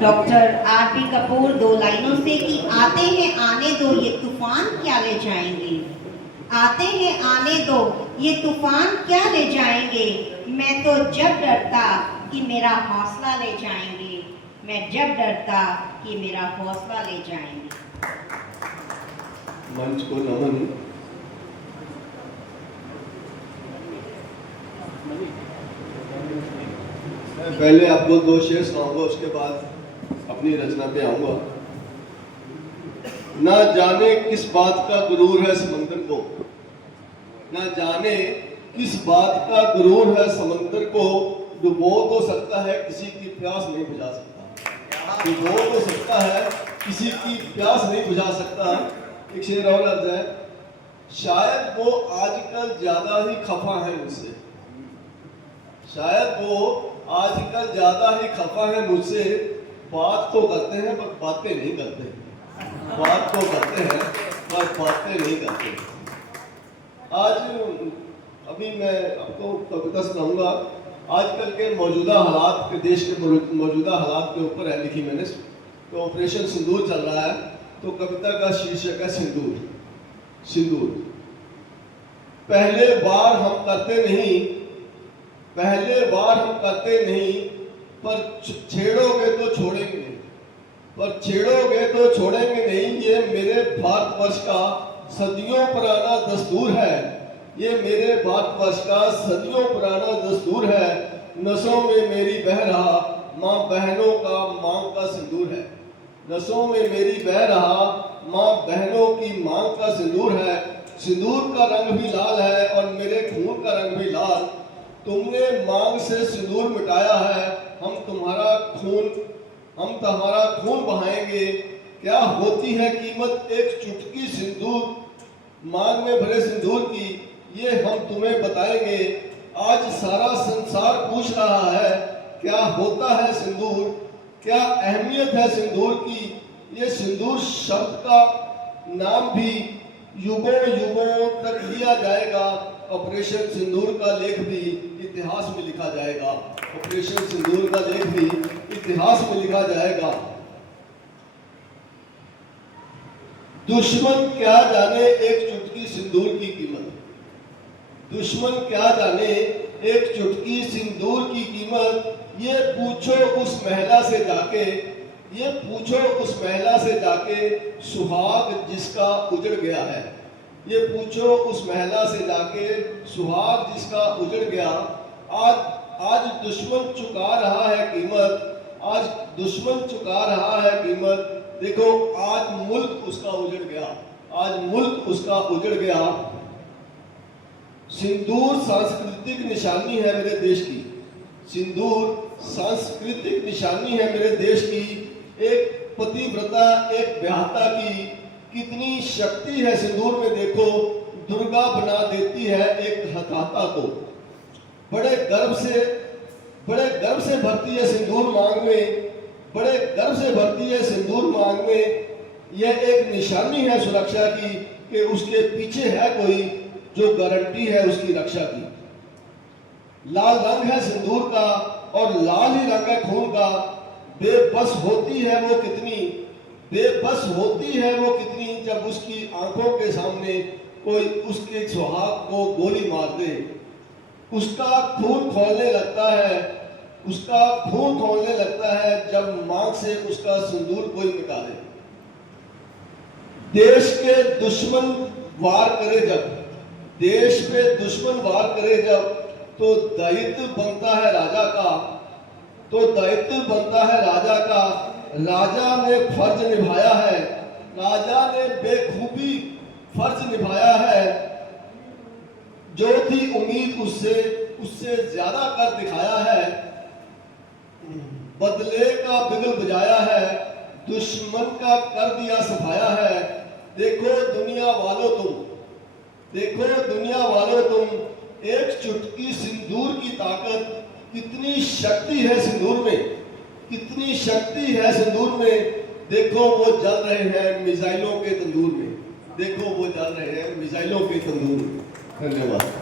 Doctor RP. Kapoor 2 लाइनों से कि आते हैं आने दो ये तूफान क्या ले जाएंगे, आते हैं आने दो ये तूफान क्या ले जाएंगे, मैं तो जब डरता कि मेरा हौसला ले जाएंगे, मैं जब डरता कि मेरा हौसला ले जाएंगे। मंच को नमन। मैं पहले आपको 2 शेर सुनाऊंगा, उसके बाद अपनी रचना पे आऊंगा। ना जाने किस बात का गुरूर है समंदर को, ना जाने किस बात का गुरूर है समंदर को, डुबो तो सकता है किसी की प्यास नहीं बुझा सकता, डुबो तो सकता है किसी की प्यास नहीं बुझा सकता। एक शेर और आता है, शायद वो आजकल ज्यादा ही खफा है मुझसे, शायद वो आजकल ज्यादा ही खफा है मुझसे, बात तो करते हैं पर बातें नहीं करते, बात तो करते हैं पर बातें नहीं करते। आज अभी मैं आपको कविता सुनाऊंगा, आजकल के मौजूदा हालात के, देश के मौजूदा हालात के ऊपर है लिखी मैंने। तो ऑपरेशन सिंदूर चल रहा है, तो कविता का शीर्षक है सिंदूर। सिंदूर। पहले बार हम करते नहीं, पहले बार हम करते नहीं, पर छेड़ोगे तो छोड़ेंगे नहीं, पर छेड़ोगे तो छोड़ेंगे नहीं, ये मेरे भारतवर्ष का सदियों पुराना दस्तूर है, ये मेरे भारतवर्ष का सदियों पुराना दस्तूर है। नसों में मेरी बह रहा माँ बहनों का मांग का सिंदूर है, नसों में मेरी बह रहा माँ बहनों की मांग का सिंदूर है। सिंदूर का रंग भी लाल है और मेरे खून का रंग भी लाल, तुमने मांग से सिंदूर मिटाया है, हम तुम्हारा खून बहाएंगे। क्या होती है कीमत एक चुटकी सिंदूर, मांग में भरे सिंदूर की, ये हम तुम्हें बताएंगे। आज सारा संसार पूछ रहा है क्या होता है सिंदूर, क्या अहमियत है सिंदूर की, ये सिंदूर शब्द का नाम भी युगों युगों तक लिया जाएगा। ऑपरेशन सिंदूर का लेख भी इतिहास में लिखा जाएगा, ऑपरेशन सिंदूर का लेख भी इतिहास में लिखा जाएगा। दुश्मन क्या जाने एक चुटकी सिंदूर की कीमत, दुश्मन क्या जाने एक चुटकी सिंदूर की कीमत, ये पूछो उस महिला से जाके, ये पूछो उस महिला से जाके, सुहाग जिसका उजड़ गया है, ये पूछो उस महिला से जाके, सुहाग जिसका उजड़ गया। आज दुश्मन चुका रहा है कीमत, आज दुश्मन चुका रहा है कीमत। देखो आज मुल्क उसका उजड़ गया, आज मुल्क उसका उजड़ गया। सिंदूर सांस्कृतिक निशानी है मेरे देश की, सिंदूर सांस्कृतिक निशानी है मेरे देश की। एक पतिव्रता एक ब्याहता की कितनी शक्ति है सिंदूर में, देखो दुर्गा बना देती है एक हताहता को। बड़े गर्व से भरती है सिंदूर मांग में, बड़े गर्व से भरती है सिंदूर मांग में। यह एक निशानी है सुरक्षा की कि उसके पीछे है कोई जो गारंटी है उसकी रक्षा की। लाल रंग है सिंदूर का और लाल ही रंग है खून का। बेबस होती है वो कितनी, बेबस होती है वो कितनी, जब उसकी आंखों के सामने कोई उसके सुहाग को गोली मार दे। उसका खून खौलने लगता है, उसका खून खौलने लगता है जब मांग से उसका सिंदूर कोई मिटा दे। देश के दुश्मन वार करे जब, देश पे दुश्मन वार करे जब, तो दायित्व बनता है राजा का, तो दायित्व बनता है राजा का। राजा ने फर्ज निभाया है, राजा ने बेखूबी फर्ज निभाया है। जो थी उम्मीद उससे ज्यादा कर दिखाया है। बदले का बिगुल बजाया है, दुश्मन का कर दिया सफाया है। देखो दुनिया वालों तुम, देखो दुनिया वालों तुम, एक चुटकी सिंदूर की ताकत, कितनी शक्ति है सिंदूर में, कितनी शक्ति है सिंदूर में। देखो वो जल रहे हैं मिसाइलों के तंदूर में, देखो वो जल रहे हैं मिसाइलों के तंदूर में। धन्यवाद।